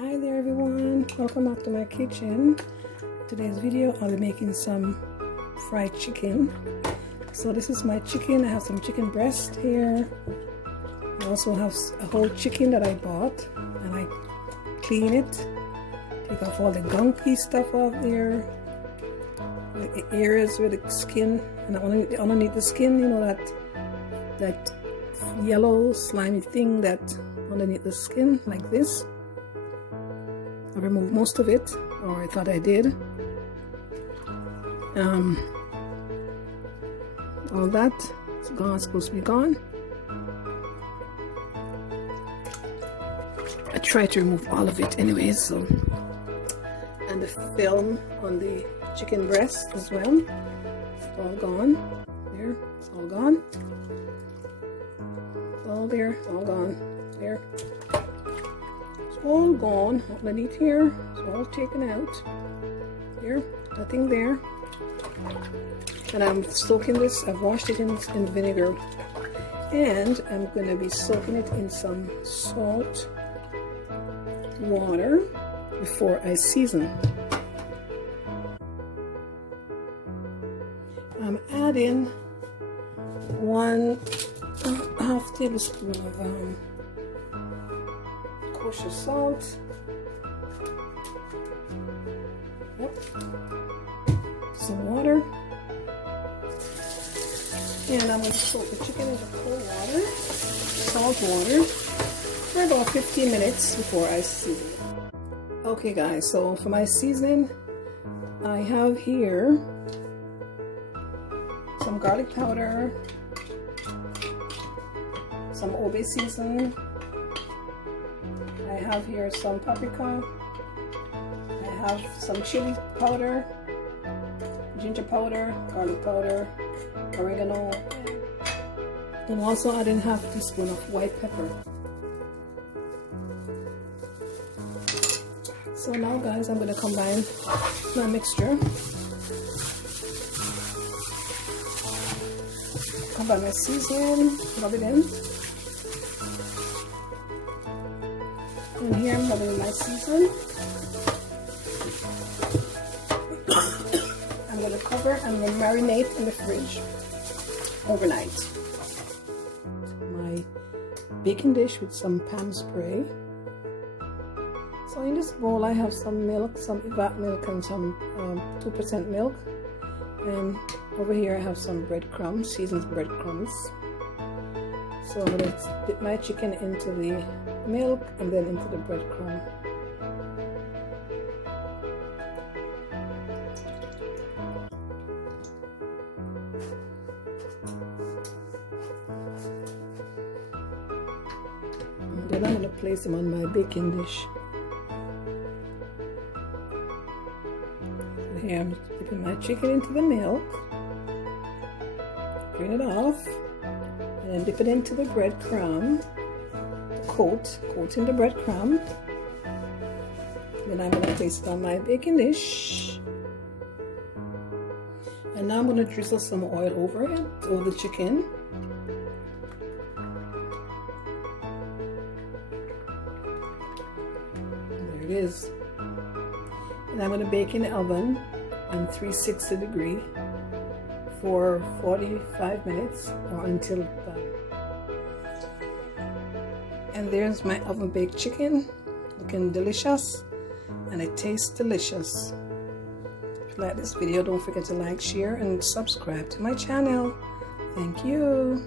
Hi there everyone, welcome back to my kitchen. Today's video I'll be making some fried chicken. So this is my chicken. I have some chicken breast here. I also have a whole chicken that I bought and I clean it, take off all the gunky stuff off there, the areas with the skin, and underneath the skin, you know, that yellow slimy thing that underneath the skin, like this. I removed most of it, or I thought I did. All that is gone, it's supposed to be gone. I tried to remove all of it anyways, so. And the film on the chicken breast as well, it's all gone. There, it's all gone. It's all there, it's all gone. There. All gone underneath here. It's all taken out. Here, nothing there. And I'm soaking this. I've washed it in vinegar, and I'm going to be soaking it in some salt water before I season. I'm adding 1/2 tablespoon of kosher salt. Yep. Some water. And I'm going to soak the chicken into cold water, salt water, for about 15 minutes before I season it. Okay guys, so for my seasoning, I have here some garlic powder, some Obe seasoning. I have here some paprika. I have some chili powder, ginger powder, garlic powder, oregano, and also adding 1/2 teaspoon of white pepper. So now guys, I'm going to combine my mixture. Combine my seasoning, rub it in. And here I'm rubbing my season. I'm going to cover and marinate in the fridge overnight. My baking dish with some Pam spray. So in this bowl I have some milk, some evap milk, and some 2% milk. And over here I have some breadcrumbs, seasoned breadcrumbs. So I'm going to dip my chicken into the milk and then into the breadcrumb. And then I'm going to place them on my baking dish. So here I'm dipping my chicken into the milk, drain it off, and then dip it into the breadcrumb. Coat in the breadcrumb. Then I'm going to place it on my baking dish. And now I'm going to drizzle some oil over it, over the chicken. There it is. And I'm going to bake in the oven on 360 degrees for 45 minutes or until done. And there's my oven baked chicken, looking delicious, and it tastes delicious. If you like this video, don't forget to like, share, and subscribe to my channel. Thank you.